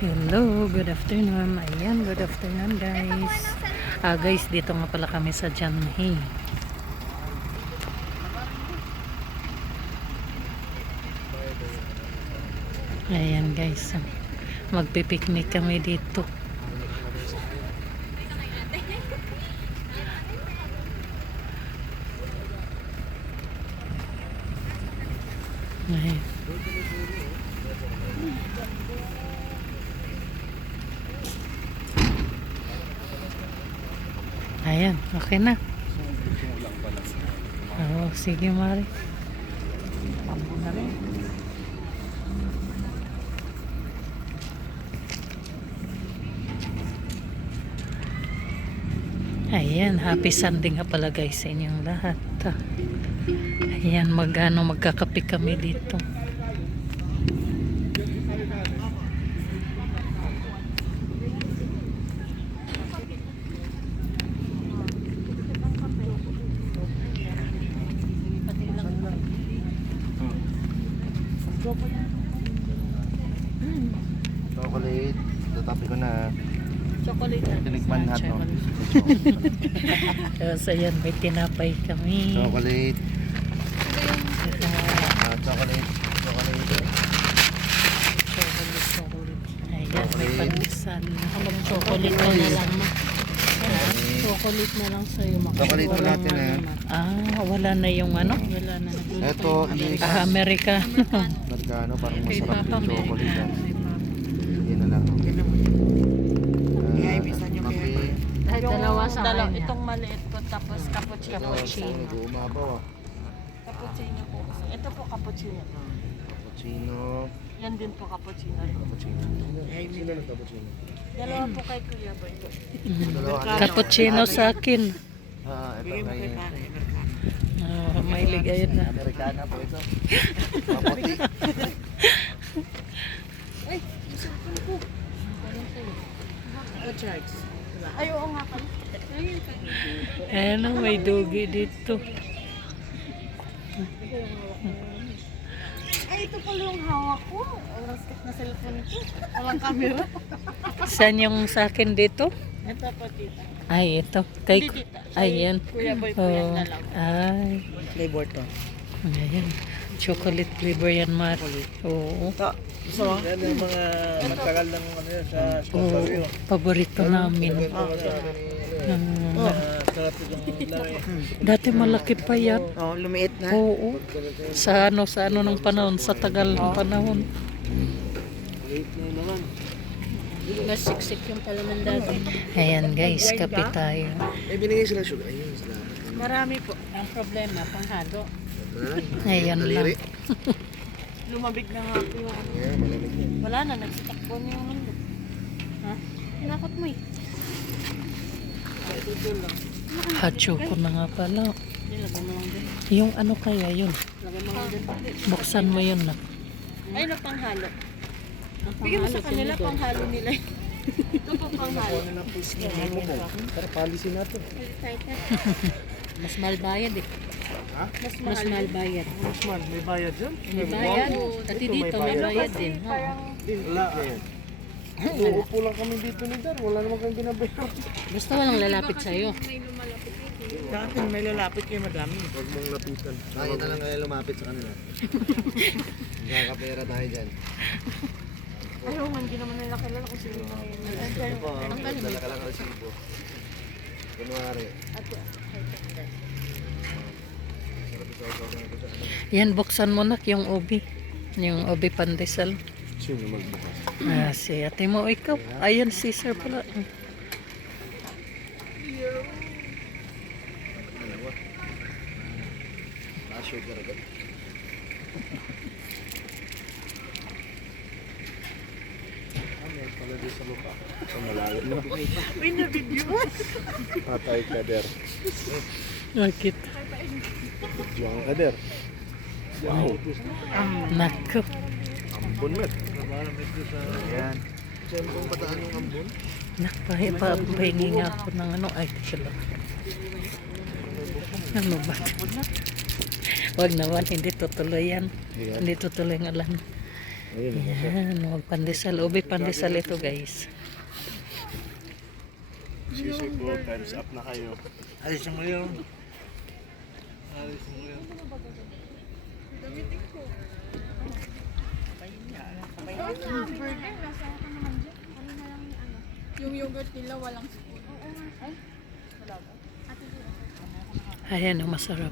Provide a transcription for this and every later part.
Hello, good afternoon. Ayan, good afternoon guys. Guys, dito nga pala kami sa Janhi. Ayan guys, magpipiknik kami dito. Ayan. Ayan, okay na. Oo, sige Mari. Ayan, happy Sunday nga pala guys sa inyong lahat. Ayan, magkakape kami dito. Chocolate, tatapi ko na. Chocolate na. Tinikman lahat, no? So ayan, may tinapay kami. Chocolate. Chocolate. Chocolate. Ayan, may pandesal. Chocolate na lang ma. Chocolate na lang sa'yo. Chocolate na natin Wala na yung ano? Wala na. Ito, Amerika. Amerikano, parang masarap yung chocolate. Hindi na lang. Kape. Ay, dalawa sa kanya. Itong maliit po, tapos cappuccino. Umabaw ah. Cappuccino po. Ito po cappuccino. Cappuccino. Yan din po cappuccino. Cappuccino. Sino na cappuccino? Dalawa po kay Kuya Boy. Cappuccino sa akin. Ito kay... May ligayan na. Amerikana po ito. Maputi. Ay, oo nga pala. Ayan, may dugi dito. Ay, ito pala yung hawak ko. Ang skip na cellphone ko. Walang camera. Saan yung sa akin dito? Ito po, tita. Ay, ito. Kay, Hindi, tita. ayan. Kuya Boy po yan Oh, na lang. ay. Flavor to. Ayan. Chocolate flavor yan, Mar. Oo. Gusto mo? Yan yung mga matagal ng ano yan sa Oo. Paborito namin. sarap itong laki. Dati malaki pa yan. Oh, lumiit na. Oo. Sa ano ng panahon, sa tagal ng panahon. Lumiit na naman. Mas siksik yung palaman dati. Ayan guys, kape tayo. Binigay sila sugar. Ayun sila. Marami po. Ang problema, panghalo. Ayan lang. Lumabig na nga po yung ano. Yeah, malamig yan. Wala na, nagsitakbo na yung mundo. Ha? Hinakot mo eh. Hacho ko na nga pala. Nilagay mo lang din. Yung ano kaya yun? Lagay mo lang din. Buksan mo yun na. Ay, na panghalo. Ang Bigyan mo sa panghalo, kanila, sinigod. panghalo nila. Ito po panghalo. Para palisin natin. Mas mahal bayad eh. Mas Mas mahal. mahal bayad. Mas man, may bayad dyan? May bayad. Pati dito may bayad din. Ha? Wala. Uupo lang kami dito ni Dar. Wala naman kang ginabayaran. Basta walang lalapit sa'yo. Dati may lalapit kayo madami. Huwag mong lapitan. Tayo na lang kaya lumapit sa kanila. Nakakapera tayo dyan. Ayaw nga, hindi naman nila kilala kung sino na yun. Ano po, dala ka lang ang sibo. Kunwari. Yan, buksan mo na yung ubi. Yung ubi pandesal. Sino magbukas? Si ate mo, ikaw. Ayan, si sir pala. Dalawa. Sugar agad. Ano pala di sa lupa? Sa malalim na. May na-video. Patay ka der. Bakit? Diyan ka der. Wow. Nako. Ambon met. Ayan. Siyempre pataan yung ambon. Pahingi nga ako ng ano. Ay, teka lang. Ano ba? Wag naman, hindi tutuloy yan. Hindi tutuloy ng alam. Ayan, huwag pandesal. Ube pandesal ito guys. Sisig po, times up na kayo. Alisin mo yun. Alisin mo yun. Yung yogurt nila walang spoon. Ay, Ayan, ang masarap.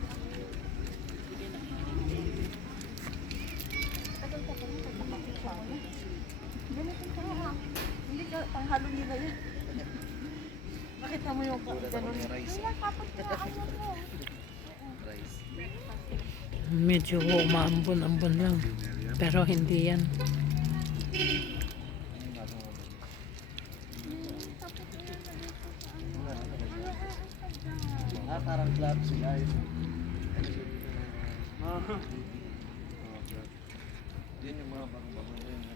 hindi ka panghalo nila yun. Makita mo yung ganun. Medyo umaambon-ambon lang. Pero hindi yan. Parang club sila yun. Yun yung mga bago-bago na yun.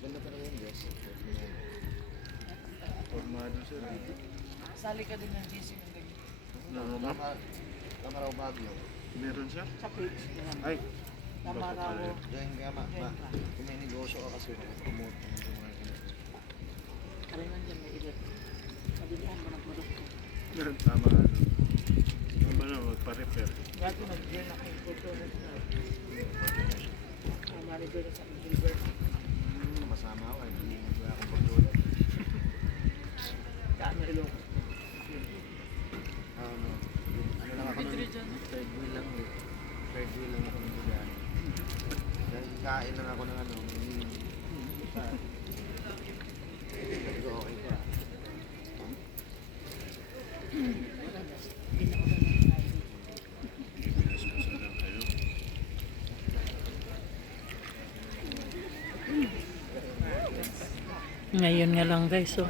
Ganda pa naman yung dress. Formado sir. Sali ka din ng GC ng ganyan. Kamaraw Baguio. Meron sir? Sa page nila. Ay, Kamaraw. Diyan ka kung may negosyo ka kasi promote ng mga ganito. Kailangan dyan may edit. Pabilihan mo ng produkto. meron tama nga. Ano ba na, magpa-repair. Gato nag-join ako yung photo na ito. Maribel sa Gilbert. Masama ako, hindi mo ba akong pagdoon. Daan na ilong. Ano lang ako nun? Third wheel lang eh. Third wheel lang ako nung dyan. Dahil kain lang ako ng ano. Sabi ko okay pa. Ngayon nga lang guys. So.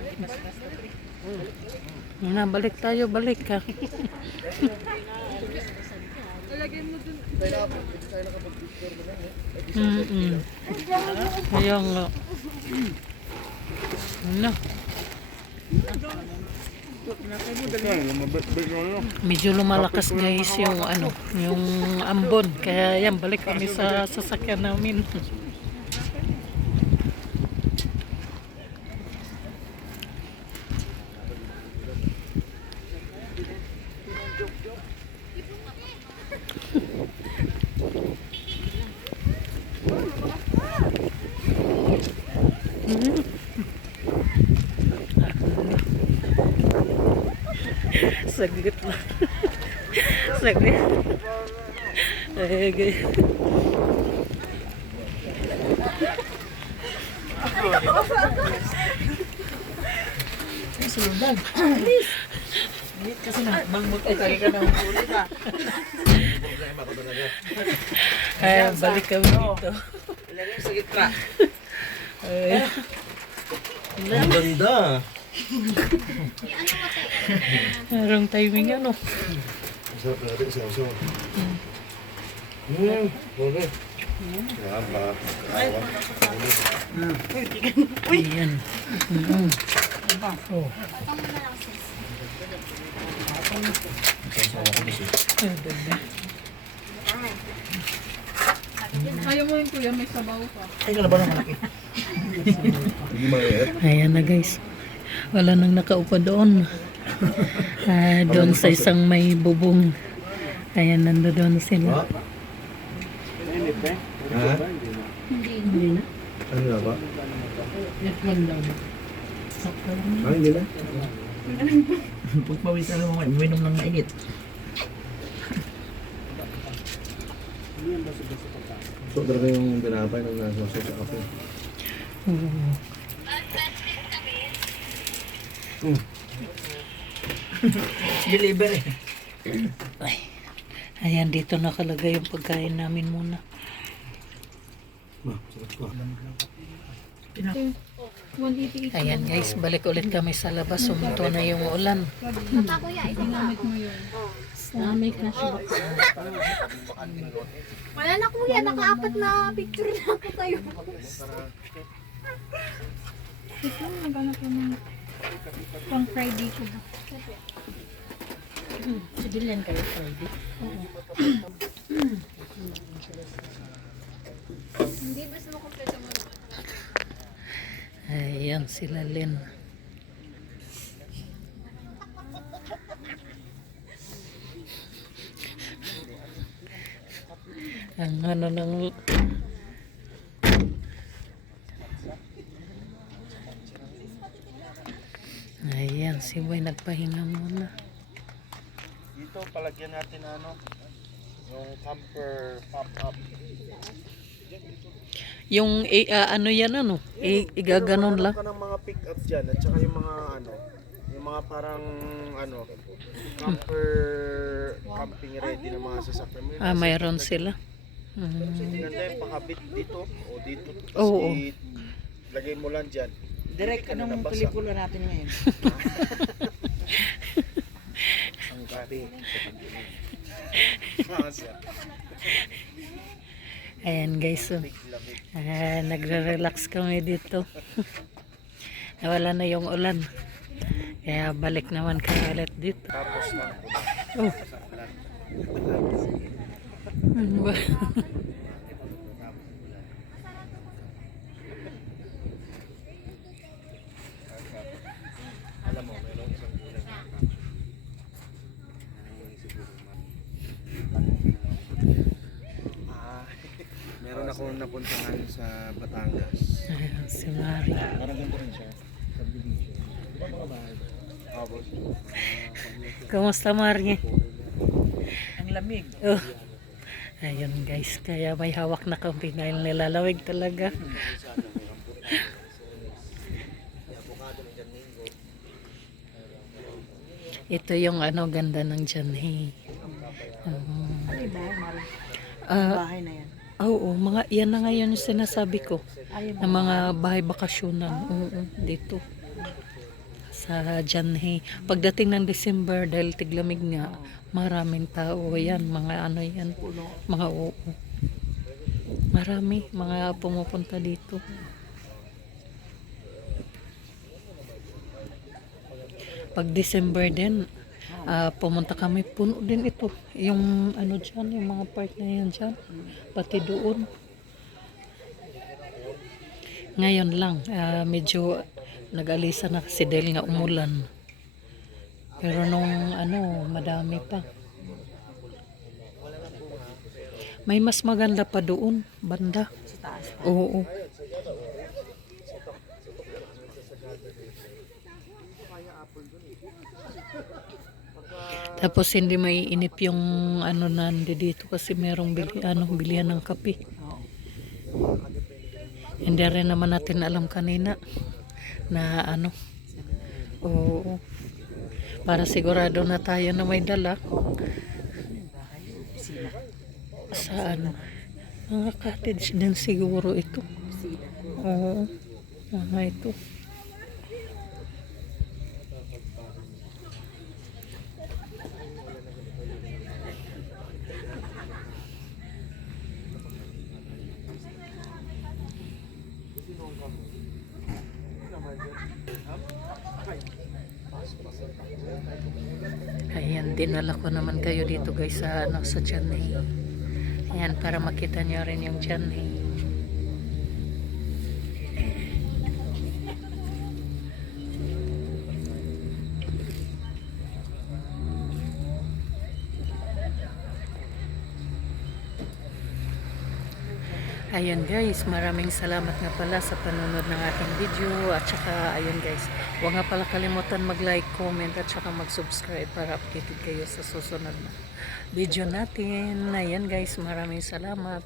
Na, balik tayo. Balik ka. Kaya nga. Ano? Medyo lumalakas guys yung ano, yung ambon. Kaya yan, balik kami sa sasakyan namin. Saglit lang. Saglit. Eh, guys. Sundan. Please. Kasi na, mangbot ay kaya ka ng huli ka. Problema ko talaga. Kaya balik kami dito. Ilagay sa gitna. Ay. Ang ganda. Merong timing ano. Masarap na natin siya. Okay. Yan pa. Ayan. Oh. Ayaw mo yun kuya, may sabaw pa. Ay, nalaban ang malaki. Hindi mangyayat. Ayan na guys. Wala nang nakaupa doon. Doon sa isang may bubong. Ayan, nandoon sila. Init eh? Ha? Hindi na. Ano na ba? Netman lang. Ay, hindi na. Pagpawisan mo, minom ng mainit. So, talaga yung pinapay ng nasa sa kape. Oo. Deliver eh. Ay. Ayan, dito nakalagay yung pagkain namin muna. Ayan guys, balik ulit kami sa labas. Sumunto na yung ulan. Ginamit mo yun. May cash box. Wala na kuya, nakaapat na picture na ako tayo. Ito, naghanap ko ng pang Friday ko. Civilian kayo Friday. Hindi, basta mo kompleto mo. Ayan sila Lynn. Ang ano ng ayan, si Boy nagpahinga muna. Dito, palagyan natin ano, yung camper pop-up. Yung ano yan ano, igaganon lang. Ka ng mga pick-up dyan at saka yung mga ano, yung mga parang ano, camper camping ready na mga sasakyan. Mayroon sila. Ganda yung pakabit dito o dito. Oo. Lagay mo lang dyan. Direct, anong pelikula natin ngayon? Ang gabi. Ayan guys, so, nagre-relax kami dito. Nawala na yung ulan. Kaya balik naman kami ulit dito. Tapos lang. Oh. Ano ba? Alam mo, meron isang gulay na meron ako napuntahan sa Batangas. Ayan, si Mari. Parang ganito rin siya. Subdivision. Di ba mga bahay? Tapos, Kamusta Mari? Ang lamig. Oh. Ayun guys, kaya may hawak na kami dahil nilalawig talaga. Ito yung ano, ganda ng Janhi. Ano yung bahay, Mari? Ah, Bahay na yan. oo, mga yan na ngayon yung sinasabi ko. Ayun. Ng mga bahay bakasyonan. Oo, dito. Sa Janhi. Pagdating ng December, dahil tiglamig nga, maraming tao yan. Mga ano yan. Mga oo. Marami. Mga pumupunta dito. Pag December din, pumunta kami, puno din ito. Yung ano dyan, yung mga park na yan dyan. Pati doon. Ngayon lang, medyo nag-alisa na kasi dahil nga umulan. Pero nung ano, madami pa. May mas maganda pa doon, banda. Sa taas. Oo. Tapos hindi may inip yung ano nandi dito kasi merong bilihan ng kape. Hindi rin naman natin alam kanina na ano. Oo. Para sigurado na tayo na may dala. Saan? Mga cottage din siguro ito. Oo. Mga ito. Ayan, dinala ko naman kayo dito guys sa ano, sa Janhi. Ayan, para makita nyo rin yung Janhi. Ayan guys, maraming salamat nga pala sa panonood ng aking video at saka ayun guys, huwag nga pala kalimutan mag-like, comment at saka mag-subscribe para updated kayo sa susunod na video natin. Ayan guys, maraming salamat.